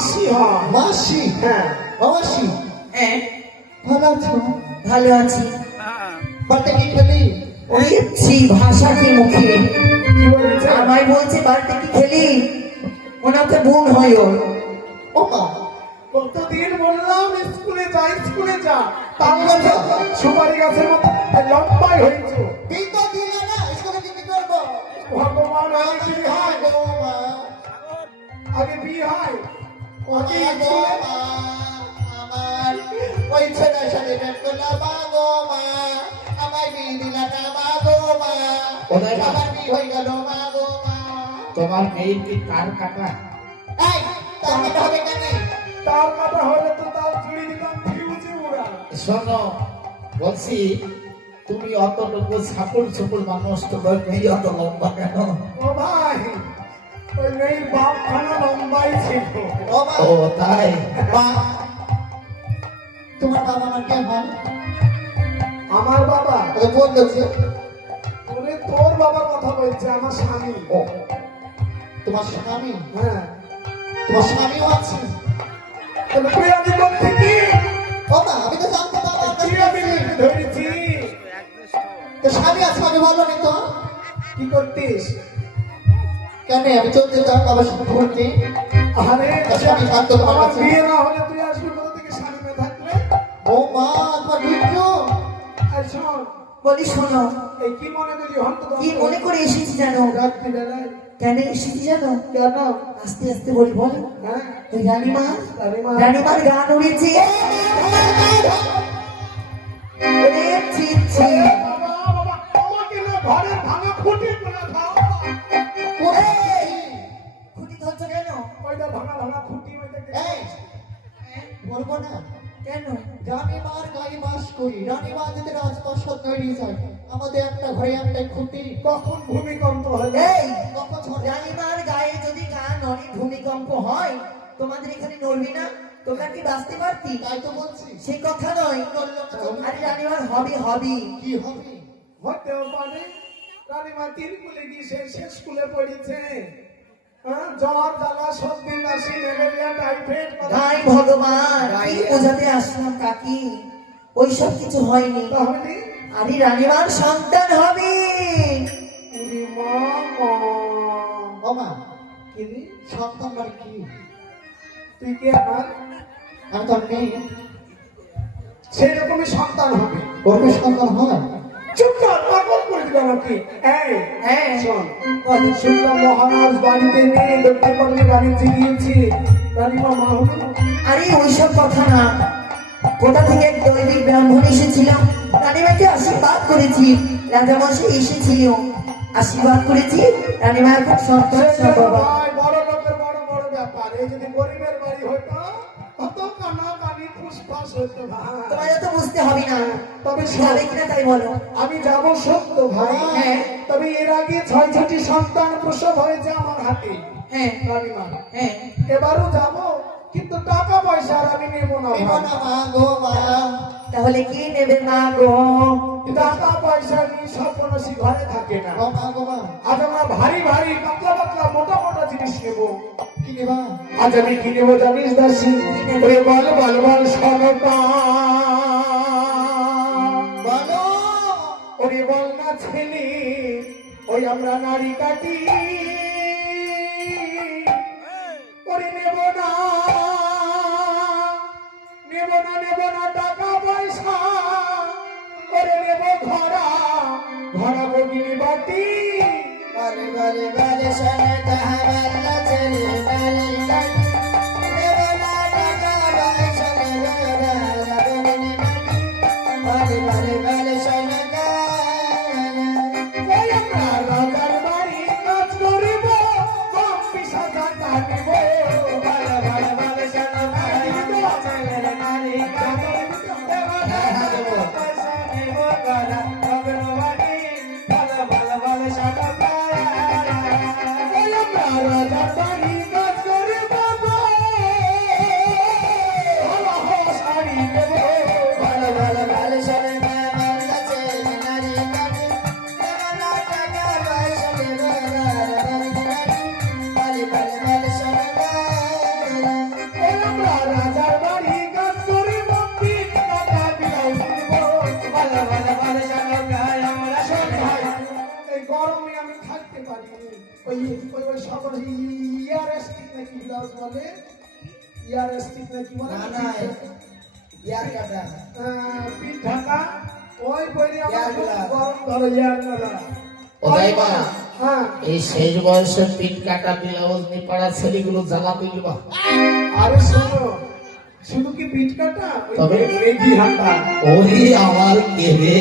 মাসি হয়। মাসি? হ্যাঁ। মাসি? হ্যাঁ ভালো আছো? ভালো আছি। বাড়িতে কি খেলি? ছি ভাষা কি মুখে কি বলেছে? আমায় বলছে বাড়িতে কি খেলি, ওনাকে বোন হয় ওর। ও মা, কতদিন বললাম স্কুলে যা স্কুলে যা, তার স্কুলে যা। সুপারি গাছের মতো লম্বাই হয়েছে। তুই তো দিলে না, স্কুলে কি করবো? ভগবান আগে বিয়ে হয়, গো মা, আগে বিয়ে হয়, আগে গো স্কুলে মা, আমার ওই ছেলের সাথে প্রেম করলাম মা গো মা, আমায় বিয়ে দিলা না মা গো মা, কোথায় মা? আমার বিয়ে হয়ে গেল মা গো মা। তোমার মেয়ের কি কার কাটা? এই, তার কাটা হবে কেন? তার কাটা হলে তো তার চুড়ি দিতাম ফিউজে উড়া। শোনো, বলছি তুমি অতটুকু সাপুল সুপুল মানুষ, তোমার মেয়ে অত লম্বা কেন? ও ভাই, ওই মেয়ের বাপ খানা লম্বাই ছিল। ও মা, ও তাই? মা, তোমার বাবা আমার কে হয়? আমার বাবা, ও বোন বলছে। ওরে তোর বাবার কথা বলছে, আমার স্বামী। ও, তোমার স্বামী? হ্যাঁ, তোমার স্বামীও আছে? তাহলে তুই আগে কোথা থেকে? ও মা, আমি তো জানতাম না আমার তুই আমি কাছে ধরেছি। তো স্বামী আছে, আমি বলো নি তো। কি করতিস? কেন আমি চলতে চান বাবার সাথে ঘুরতে? আরে স্বামী থাকতো তোমার আমার কাছে? বিয়ে না হলে তুই আসবি কোথা থেকে স্বামী না থাকলে? ও মা, তোমার ভিডিও? আর শোন, বলি শোনো, এই কি মনে করি হন্ত কি মনে করে এসেছি জানো? রাত্রিবেলায় কেন এসেছি জানো? কেন? আস্তে আস্তে বলি বল। হ্যাঁ, ওই রানীমা, রানীমা। রানীমার গান উড়েছে। ওরে ছি ছি। বাবা, বাবা, আমাকে না ঘরের ভাঙা খুঁটি করে দাও। এই, খুঁটি ধরছো কেন? ওইটা ভাঙা ভাঙা খুঁটি, ওইটা এই, বলবো না? কেন? রানীমার গায়ে বাস করি, রানীমা যদি রাজপ্রাসাদ তৈরি যায়, আমাদের একটা ঘরে একটাই খুঁটি। কখন ভূমিকম্প হলে? এই, কখন ঝড়? রানীমার গায়ে যদি গান অনেক ভূমিকম্প হয়, তোমাদের এখানে নড়বি না? তোমরা কি বাঁচতে পারতি? তাই তো বলছি। সেই কথা নয়। আরে রানীমার হবে হবে। কি হবে? হতেও পারে রানীমা তিন কুলে গিয়ে শেষ স্কুলে পড়েছে। হ্যাঁ, জ্বর জ্বালা সর্দি কাশি ম্যালেরিয়া টাইফয়েড ভাই ভগবান, কি বোঝাতে আসলাম কাকি, ওইসব কিছু হয়নি। তাহলে আরে রানীমার সন্তান হবে। উরি মা ও মা, কি রে? সন্তান মানে কি? তুই কি আমার আমি তো নেই। সেই রকমই সন্তান হবে। গর্ভের সন্তান হয়? চুপ কর, পাগল করে দিল আমাকে। এই, হ্যাঁ শোন, বলো। শুনলাম মহারাজ বাড়িতে নেই, দক্ষিণ পাল্লি বাণিজ্যে গিয়েছি, রানীমা মা হলো। আরে ওইসব কথা না, কোথা থেকে এক দৈবিক ব্রাহ্মণ এসেছিল, রানীমাকে আশীর্বাদ করেছি। রাজামশাই এসেছিল, আশীর্বাদ করেছি, রানীমা এখন সন্তান সব বাবা। ভাই, বড় লোকের বড় বড় ব্যাপার। এই যদি গরিবের বাড়ি হতো, কত কানা কানি ফুসফাস হতো ভাই। তোমার তো বুঝতে হবে না, তবে যাবে কিনা তাই বলো। আমি যাব সত্য ভাই, হ্যাঁ। তবে এর আগে 6টি সন্তান প্রসব হয়েছে আমার হাতে, হ্যাঁ রানীমা। হ্যাঁ, এবারও যাব, কিন্তু টাকা পয়সা আর আমি নেবো না নেব ভাই। না মা গো মা। তাহলে কি নেবে মা গো? টাকা পয়সা নিয়ে সর্বনাশী ঘরে থাকে না। ও মা গো মা, আজ আমরা ভারী ভারী পাতলা পাতলা মোটা মোটা জিনিস নেবো। কি নেবা? আজ আমি কি নেবো জানিস দাসী? ওরে বল বল বল সনকা, বলো। ওরে বল না ছেলে, ওই আমরা নারী কাটি, ওরে নেব না নেব না নেব না টাকা পয়সা, ওরে নেব ঘোড়া ঘোড়া বগিনি বাটি। বারে বারে বারে শোনে তাহারা চলে বারে বারে, দেব না টাকা পয়সা, দেব না রাগিনী মাটি। বারে বারে বারে শোনে ওই আমরা রাজার বাড়ি কাজ করিব, কম পিসা জানতা নিব। বারে বারে বারে শোনে তাহারা চলে নারী কাটি, দেব না টাকা পয়সা, দেব ঘোড়া বগিনী মাটি। ভালো ভালো ভালো শোনে ওই আমরা রাজার বলে ইয়ার স্টিক না কি বলে না না ইয়ার কাটা পিঠ ঢাকা ওই বইরে আমার ইয়ার খুব গলা। গরম ধরে ইয়ার গলা। ও তাই মা হ্যাঁ এই শেষ বয়সে পিন কাটা ব্লাউজ নিপাড়া ছেলেগুলো জ্বালা তুলবা আরে শোনো শুধু কি পিঠ কাটা ওই তবে? মেঘি হাতা ওরে আমার কে রে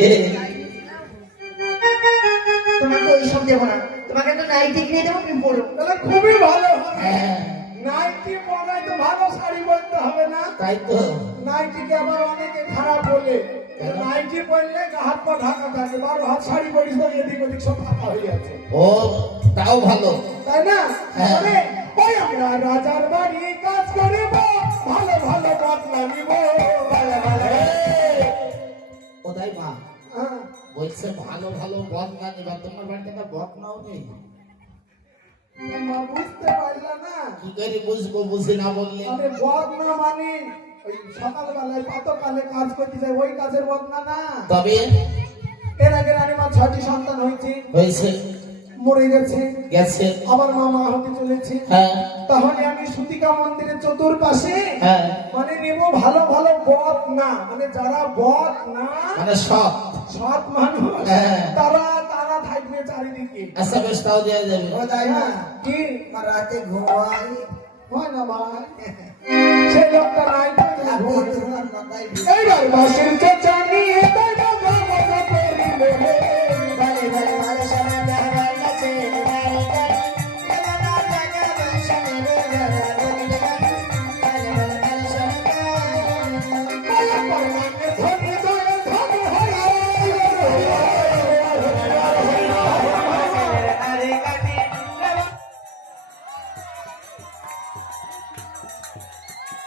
তোমাকে ওইসব দেবো না, তোমাকে তো নাইটি কিনে দেবো, তুমি পড়ো। তাহলে খুবই ভালো হবে হ্যাঁ নাইটি পরাই তো ভালো শাড়ি পরতে হবে না তাই তো নাইটিকে আবার অনেকে খারাপ বলে কেন? নাইটি পরলে হাত পা ঢাকা থাকে 12 হাত শাড়ি পরিস তো এদিক ওদিক সব ফাঁকা হয়ে যাচ্ছে ও তাও ভালো তাই না হ্যাঁ। মানে ওই আমরা রাজার বাড়ি কাজ করিব ভালো ভালো বদলা নিব ভালো ভালো ও তাই মা হ্যাঁ, বলছে ভালো ভালো বদনা নিবা তোমার বাড়িতে একটা বদনাও নেই মা বুঝতে পারলা না কি করে বুঝবো বুঝি না বললে মানে বদনা মানে ওই সকালবেলায় প্রাতকালে কাজ করতে যায় ওই কাজের বদনা না তবে এর আগে রানীমার 6টি সন্তান হয়েছে হয়েছে মরে গেছে গেছে আবার মামা হতে চলেছে হ্যাঁ তাহলে আমি সুতিকা মন্দিরের চতুর্পাশে হ্যাঁ মানে নেব ভালো ভালো বদ না মানে যারা বদ না মানে সব সৎ মানুষ হ্যাঁ। তারা তারা থাকবে চারিদিকে আচ্ছা বেশ তাও দেওয়া যাবে ও তাই না কি রাতে ঘুমাই হয় না ভাই